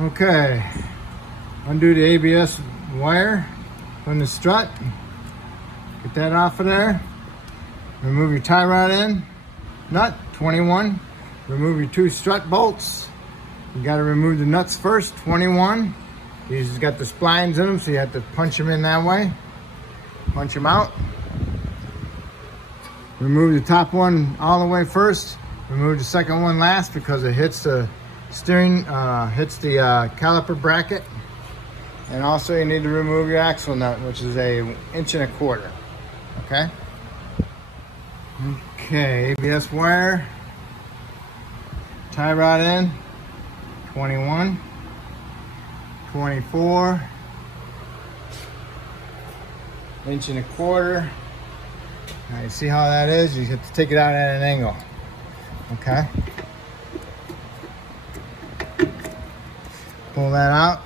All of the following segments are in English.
Okay, undo the ABS wire from the strut. Get that off of there. Remove your tie rod in, nut, 21. Remove your 2 strut bolts. You gotta remove the nuts first, 21. These got the splines in them, so you have to punch them in that way. Punch them out. Remove the top one all the way first. Remove the second one last because it hits the steering, hits the caliper bracket. And also you need to remove your axle nut, which is a 1.25 inches. Okay? Okay, ABS wire. Tie rod in, 21, 24, 1.25 inches. Now you see how that is? You have to take it out at an angle. Okay? Pull that out.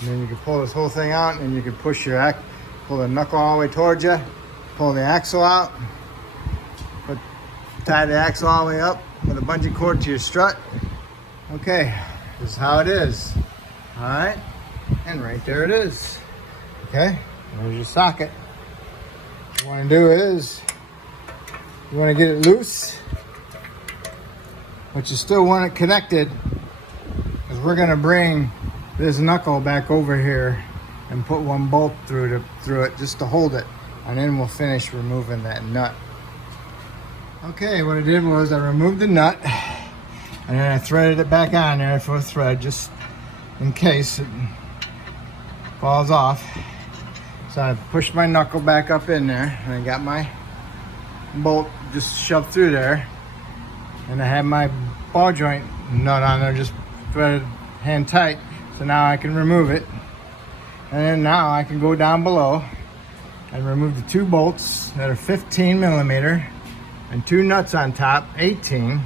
And then you can pull this whole thing out and you can push your pull the knuckle all the way towards you. Pull the axle out. Tie the axle all the way up with a bungee cord to your strut. Okay, this is how it is. All right, and right there it is. Okay, there's your socket. What you want to do is you want to get it loose, but you still want it connected, because we're going to bring this knuckle back over here and put one bolt through it just to hold it, and then we'll finish removing that nut. Okay, what I did was I removed the nut and then I threaded it back on there for a thread just in case it falls off. So I pushed my knuckle back up in there and I got my bolt just shoved through there, and I have my ball joint nut on there just threaded hand tight, so now I can remove it. And then now I can go down below and remove the 2 bolts that are 15 millimeter and 2 nuts on top, 18.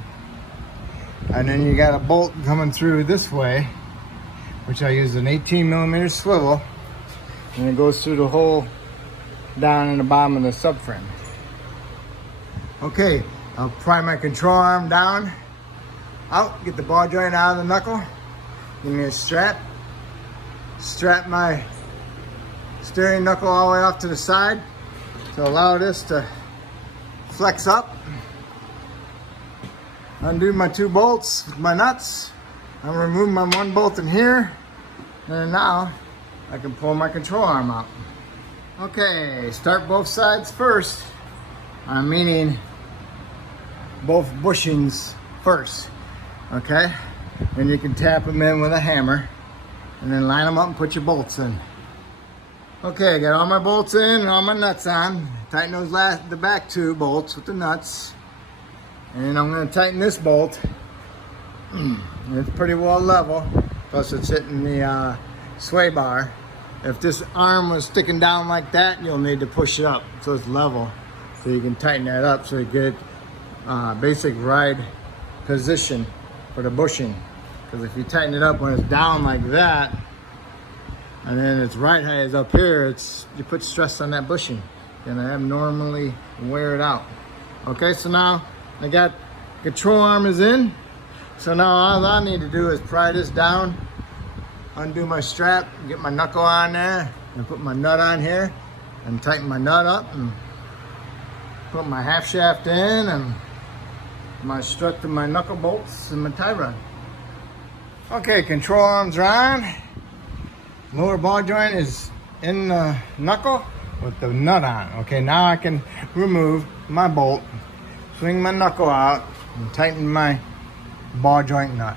And then you got a bolt coming through this way, which I use an 18 millimeter swivel, and it goes through the hole down in the bottom of the subframe. Okay, I'll pry my control arm down, out, get the ball joint out of the knuckle, give me a strap my steering knuckle all the way off to the side to allow this to flex up. Undo my 2 bolts with my nuts. I'll remove my 1 bolt in here, and now I can pull my control arm out. Okay, start both sides first. I'm meaning both bushings first. Okay, and you can tap them in with a hammer and then line them up and put your bolts in. Okay, I got all my bolts in and all my nuts on. Tighten those the back 2 bolts with the nuts. And I'm going to tighten this bolt. It's pretty well level, plus it's hitting the sway bar. If this arm was sticking down like that, you'll need to push it up so it's level, so you can tighten that up so you get basic ride position for the bushing. Because if you tighten it up when it's down like that, and then it's right high as up here, you put stress on that bushing. You're gonna abnormally wear it out. Okay, so now I got control arm is in. So now all I need to do is pry this down, undo my strap, get my knuckle on there, and put my nut on here, and tighten my nut up, and put my half shaft in, and my strut to my knuckle bolts and my tie rod. Okay, control arms are on. Lower ball joint is in the knuckle with the nut on. Okay, now I can remove my bolt, swing my knuckle out, and tighten my ball joint nut.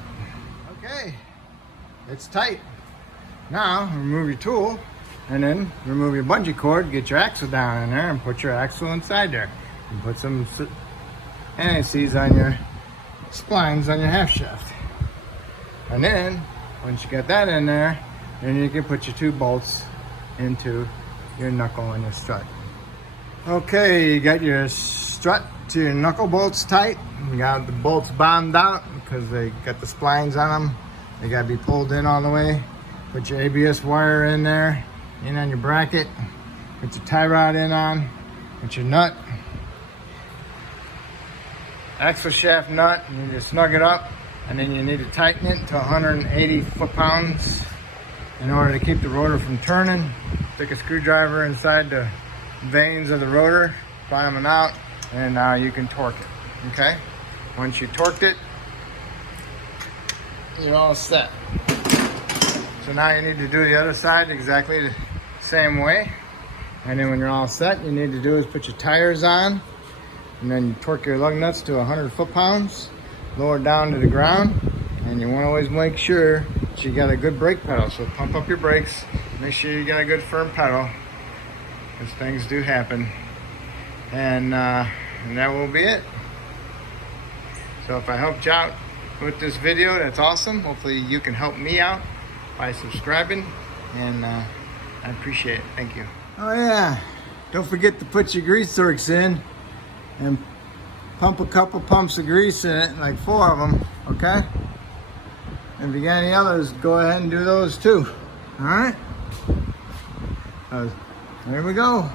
Okay, it's tight. Now remove your tool and then remove your bungee cord, get your axle down in there and put your axle inside there. And put some anti-seize on your splines on your half shaft. And then once you get that in there, then you can put your 2 bolts into your knuckle and your strut. Okay, you got your strut to your knuckle bolts tight. You got the bolts bottomed out because they got the splines on them. They got to be pulled in all the way. Put your ABS wire in there, in on your bracket. Put your tie rod in on. Put your nut. Axle shaft nut, and you just snug it up. and then you need to tighten it to 180 foot-pounds in order to keep the rotor from turning. Stick a screwdriver inside the vanes of the rotor, climb it out, and now you can torque it, okay? Once you torqued it, you're all set. So now you need to do the other side exactly the same way. And then when you're all set, you need to do is put your tires on, and then you torque your lug nuts to 100 foot-pounds, lower down to the ground, and you want to always make sure that you got a good brake pedal. So pump up your brakes, make sure you got a good firm pedal, because things do happen. And that will be it. So if I helped you out with this video, that's awesome. Hopefully you can help me out by subscribing, and I appreciate it. Thank you. Oh yeah, don't forget to put your grease zerks in and pump a couple pumps of grease in it, like 4 of them, okay? And if you got any others, go ahead and do those too. All right? There we go.